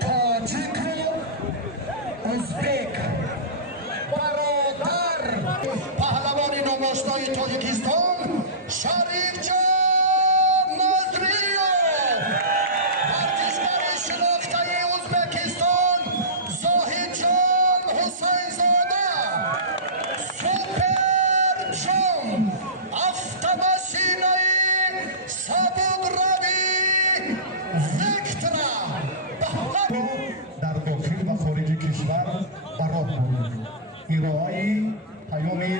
تاجیک ازبک برادر پهلوان نامآشنای تاجیکستان شریف جان نظریov، ورزشکار شناخته ازبکستان زاهد جان حسینزاده، سوپر جان автомашинаи сабукравӣ вектора дар дохил ва хориҷи кишвар барот бурд. ироаи паёми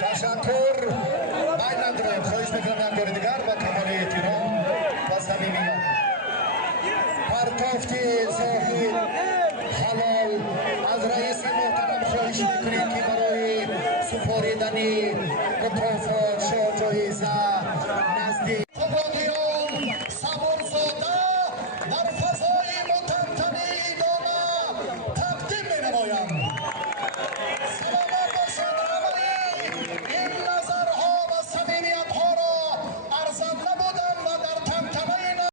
تشکر باید ندارم. خواهش میکنم یک بار دیگر با کمال احترام و صمیمیت پرتافت زاهد حلال از رئیس محترم خواهش میکنیم که برای سپاریدن مکافات شاه جایزه